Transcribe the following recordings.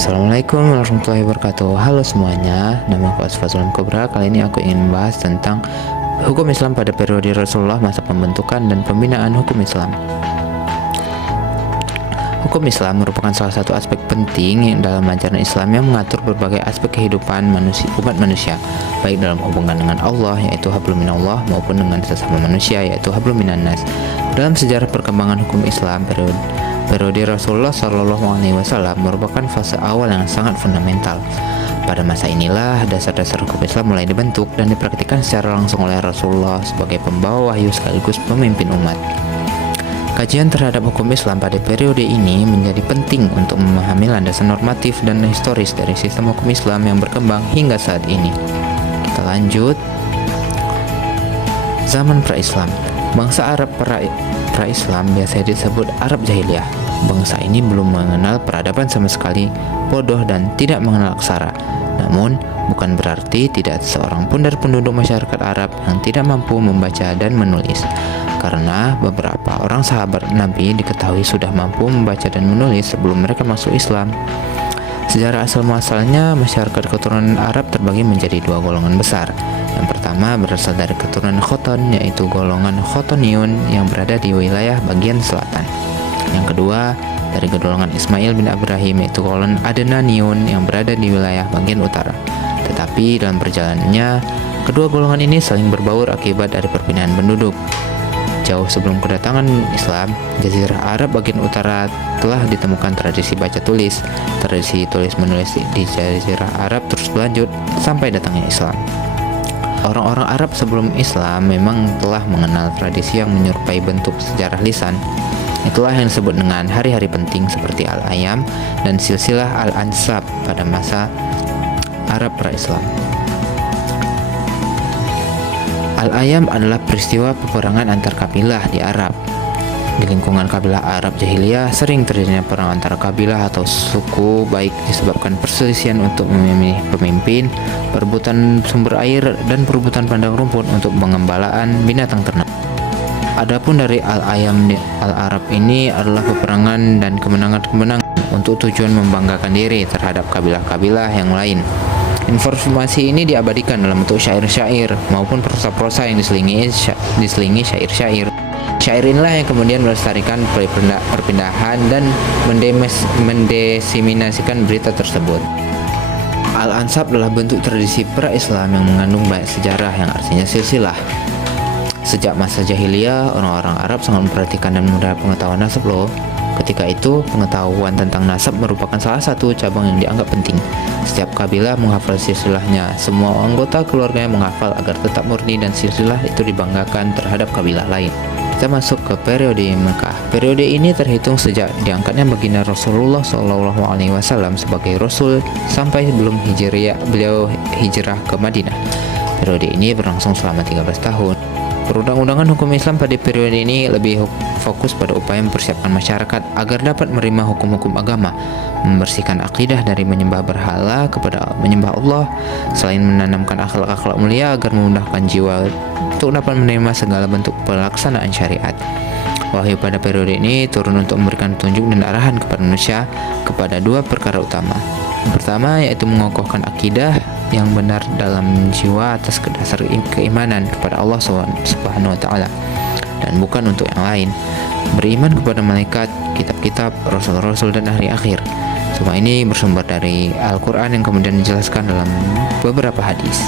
Assalamualaikum warahmatullahi wabarakatuh. Halo semuanya, nama aku Asfazulan Kubra. Kali ini aku ingin membahas tentang hukum Islam pada periode Rasulullah, masa pembentukan dan pembinaan hukum Islam. Hukum Islam merupakan salah satu aspek penting dalam ajaran Islam yang mengatur berbagai aspek kehidupan umat manusia, baik dalam hubungan dengan Allah yaitu hablum minallah maupun dengan sesama manusia yaitu hablum minannas. Dalam sejarah perkembangan hukum Islam, periode Rasulullah Shallallahu Alaihi Wasallam merupakan fase awal yang sangat fundamental. Pada masa inilah dasar-dasar hukum Islam mulai dibentuk dan dipraktikkan secara langsung oleh Rasulullah sebagai pembawa wahyu sekaligus pemimpin umat. Kajian terhadap hukum Islam pada periode ini menjadi penting untuk memahami landasan normatif dan historis dari sistem hukum Islam yang berkembang hingga saat ini. Kita lanjut. Zaman pra-Islam. Bangsa Arab pra-Islam biasanya disebut Arab Jahiliyah. Bangsa ini belum mengenal peradaban sama sekali, bodoh dan tidak mengenal aksara. Namun, bukan berarti tidak seorang pun dari penduduk masyarakat Arab yang tidak mampu membaca dan menulis. Karena beberapa orang sahabat Nabi diketahui sudah mampu membaca dan menulis sebelum mereka masuk Islam. Sejarah asal-muasalnya masyarakat keturunan Arab terbagi menjadi dua golongan besar. Yang pertama berasal dari keturunan Khoton, yaitu golongan Khotoniun yang berada di wilayah bagian selatan. Yang kedua dari golongan Ismail bin Ibrahim, yaitu golongan Adnaniun yang berada di wilayah bagian utara. Tetapi dalam perjalanannya, kedua golongan ini saling berbaur akibat dari perpindahan penduduk. Jauh sebelum kedatangan Islam, Jazirah Arab bagian utara telah ditemukan tradisi baca tulis. Tradisi tulis menulis di Jazirah Arab terus berlanjut sampai datangnya Islam. Orang-orang Arab sebelum Islam memang telah mengenal tradisi yang menyerupai bentuk sejarah lisan. Itulah yang disebut dengan hari-hari penting seperti Al-Ayam dan silsilah Al-Ansab pada masa Arab pra-Islam. Al-Ayam adalah peristiwa peperangan antar kabilah di Arab. Di lingkungan kabilah Arab Jahiliyah sering terjadinya perang antara kabilah atau suku, baik disebabkan perselisihan untuk memilih pemimpin, perebutan sumber air, dan perebutan padang rumput untuk pengembalaan binatang ternak. Adapun dari Al-Ayam Al-Arab ini adalah peperangan dan kemenangan-kemenangan untuk tujuan membanggakan diri terhadap kabilah-kabilah yang lain. Informasi ini diabadikan dalam bentuk syair-syair maupun prosa-prosa yang diselingi syair-syair. Syair inilah yang kemudian melestarikan perpindahan dan mendesimasikan berita tersebut. Al-Ansab adalah bentuk tradisi pra-Islam yang mengandung banyak sejarah yang artinya silsilah. Sejak masa jahiliyah, orang-orang Arab sangat memperhatikan dan memelihara pengetahuan nasab loh. Ketika itu, pengetahuan tentang nasab merupakan salah satu cabang yang dianggap penting. Setiap kabilah menghafal silsilahnya. Semua anggota keluarganya menghafal agar tetap murni dan silsilah itu dibanggakan terhadap kabilah lain. Kita masuk ke periode Mekah. Periode ini terhitung sejak diangkatnya baginda Rasulullah SAW sebagai Rasul sampai sebelum beliau hijrah ke Madinah. Periode ini berlangsung selama 13 tahun. Perundang-undangan hukum Islam pada periode ini lebih fokus pada upaya mempersiapkan masyarakat agar dapat menerima hukum-hukum agama, membersihkan akidah dari menyembah berhala kepada menyembah Allah, selain menanamkan akhlak-akhlak mulia agar memudahkan jiwa untuk dapat menerima segala bentuk pelaksanaan syariat. Wahyu pada periode ini turun untuk memberikan petunjuk dan arahan kepada manusia kepada dua perkara utama. Yang pertama yaitu mengokohkan akidah yang benar dalam jiwa atas dasar keimanan kepada Allah Subhanahu wa taala dan bukan untuk yang lain. Beriman kepada malaikat, kitab-kitab, rasul-rasul dan hari akhir. Semua ini bersumber dari Al-Qur'an yang kemudian dijelaskan dalam beberapa hadis.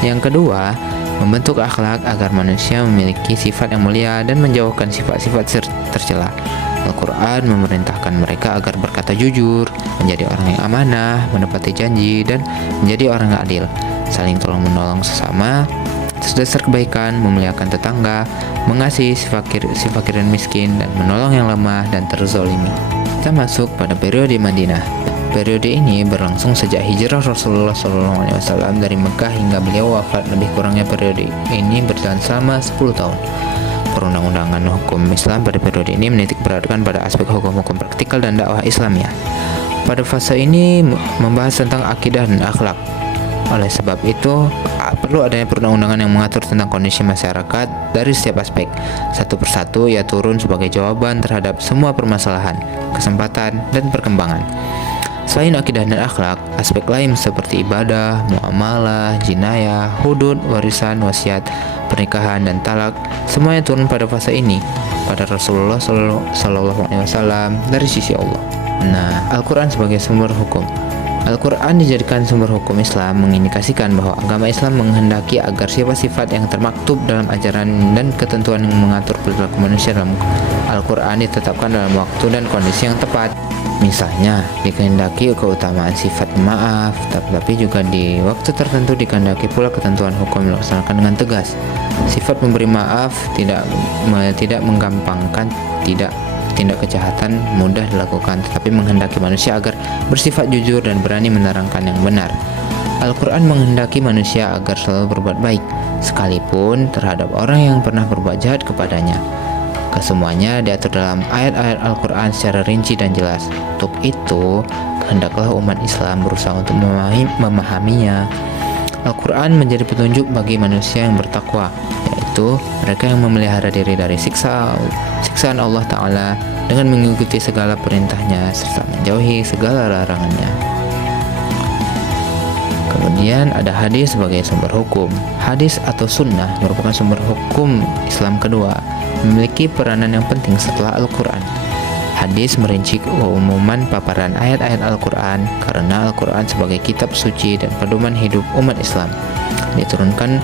Yang kedua, membentuk akhlak agar manusia memiliki sifat yang mulia dan menjauhkan sifat-sifat tercela. Al-Quran memerintahkan mereka agar berkata jujur, menjadi orang yang amanah, menepati janji, dan menjadi orang yang adil, saling tolong-menolong sesama, dasar kebaikan, memuliakan tetangga, mengasihi si fakir dan miskin, dan menolong yang lemah dan terzolimi. Kita masuk pada periode Madinah. Periode ini berlangsung sejak hijrah Rasulullah SAW dari Mekah hingga beliau wafat. Lebih kurangnya periode ini berjalan selama 10 tahun. Perundang-undangan hukum Islam pada periode ini menitik beratkan pada aspek hukum-hukum praktikal dan dakwah Islamiyah. Pada fase ini membahas tentang akidah dan akhlak. Oleh sebab itu, perlu adanya perundang-undangan yang mengatur tentang kondisi masyarakat dari setiap aspek. Satu persatu ia turun sebagai jawaban terhadap semua permasalahan, kesempatan, dan perkembangan. Selain akidah dan akhlak, aspek lain seperti ibadah, muamalah, jinayah, hudud, warisan, wasiat, pernikahan, dan talak semuanya turun pada fase ini pada Rasulullah Shallallahu Alaihi Wasallam dari sisi Allah. Nah, Al-Quran sebagai sumber hukum. Al-Quran dijadikan sumber hukum Islam mengindikasikan bahwa agama Islam menghendaki agar sifat-sifat yang termaktub dalam ajaran dan ketentuan yang mengatur perilaku manusia dalam Al-Quran ditetapkan dalam waktu dan kondisi yang tepat. Misalnya, dikehendaki keutamaan sifat maaf, tetapi juga di waktu tertentu dikehendaki pula ketentuan hukum dilaksanakan dengan tegas. Sifat memberi maaf tidak menggampangkan tindak kejahatan mudah dilakukan, tetapi menghendaki manusia agar bersifat jujur dan berani menerangkan yang benar. Al-Quran menghendaki manusia agar selalu berbuat baik, sekalipun terhadap orang yang pernah berbuat jahat kepadanya. Kesemuanya diatur dalam ayat-ayat Al-Quran secara rinci dan jelas. Untuk itu, hendaklah umat Islam berusaha untuk memahaminya. Al-Quran menjadi petunjuk bagi manusia yang bertakwa, yaitu mereka yang memelihara diri dari siksaan Allah Ta'ala dengan mengikuti segala perintahnya serta menjauhi segala larangannya. Kemudian ada hadis sebagai sumber hukum. Hadis atau sunnah merupakan sumber hukum Islam kedua, memiliki peranan yang penting setelah Al-Quran. Hadis merinci keumuman paparan ayat-ayat Al-Quran karena Al-Quran sebagai kitab suci dan pedoman hidup umat Islam diturunkan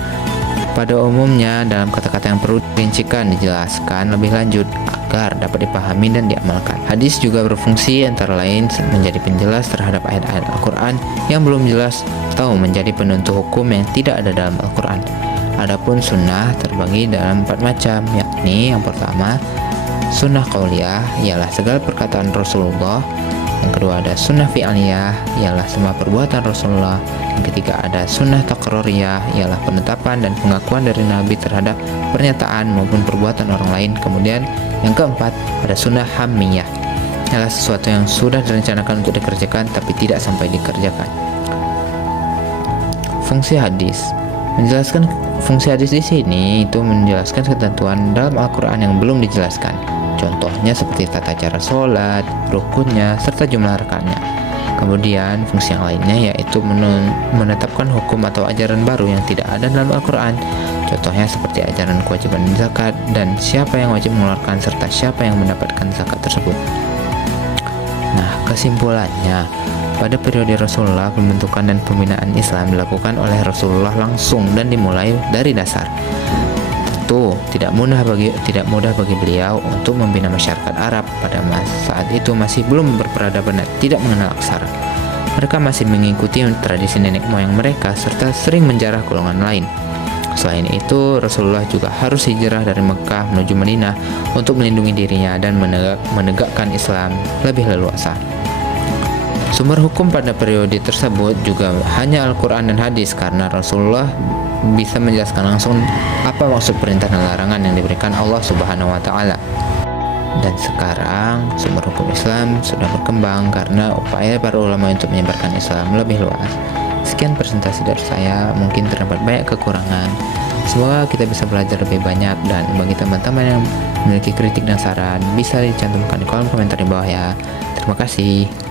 pada umumnya dalam kata-kata yang perlu dirincikan, dijelaskan lebih lanjut agar dapat dipahami dan diamalkan. Hadis juga berfungsi antara lain menjadi penjelas terhadap ayat-ayat Al-Quran yang belum jelas atau menjadi penentu hukum yang tidak ada dalam Al-Quran. Adapun sunnah terbagi dalam 4 macam, yakni yang pertama sunnah qauliyah, ialah segala perkataan Rasulullah. Yang kedua ada sunnah fi'liyah, ialah semua perbuatan Rasulullah. Yang ketiga ada sunnah taqrariyah, ialah penetapan dan pengakuan dari Nabi terhadap pernyataan maupun perbuatan orang lain. Kemudian yang keempat ada sunnah hamiyah, ialah sesuatu yang sudah direncanakan untuk dikerjakan tapi tidak sampai dikerjakan. Fungsi hadis menjelaskan. Fungsi hadis di sini itu menjelaskan ketentuan dalam Al-Quran yang belum dijelaskan. Contohnya seperti tata cara sholat, rukunnya, serta jumlah rakaatnya. Kemudian fungsi yang lainnya yaitu menetapkan hukum atau ajaran baru yang tidak ada dalam Al-Quran. Contohnya seperti ajaran kewajiban zakat dan siapa yang wajib mengeluarkan serta siapa yang mendapatkan zakat tersebut. Nah, kesimpulannya, pada periode Rasulullah, pembentukan dan pembinaan Islam dilakukan oleh Rasulullah langsung dan dimulai dari dasar. Tentu tidak mudah bagi beliau untuk membina masyarakat Arab pada saat itu masih belum berperadaban dan tidak mengenal aksara. Mereka masih mengikuti tradisi nenek moyang mereka serta sering menjarah golongan lain. Selain itu, Rasulullah juga harus hijrah dari Mekah menuju Madinah untuk melindungi dirinya dan menegakkan Islam lebih leluasa. Sumber hukum pada periode tersebut juga hanya Al-Quran dan hadis, karena Rasulullah bisa menjelaskan langsung apa maksud perintah dan larangan yang diberikan Allah Subhanahu wa Ta'ala. Dan sekarang sumber hukum Islam sudah berkembang karena upaya para ulama untuk menyebarkan Islam lebih luas. Sekian presentasi dari saya, mungkin terdapat banyak kekurangan. Semoga kita bisa belajar lebih banyak, dan bagi teman-teman yang memiliki kritik dan saran bisa dicantumkan di kolom komentar di bawah ya. Terima kasih.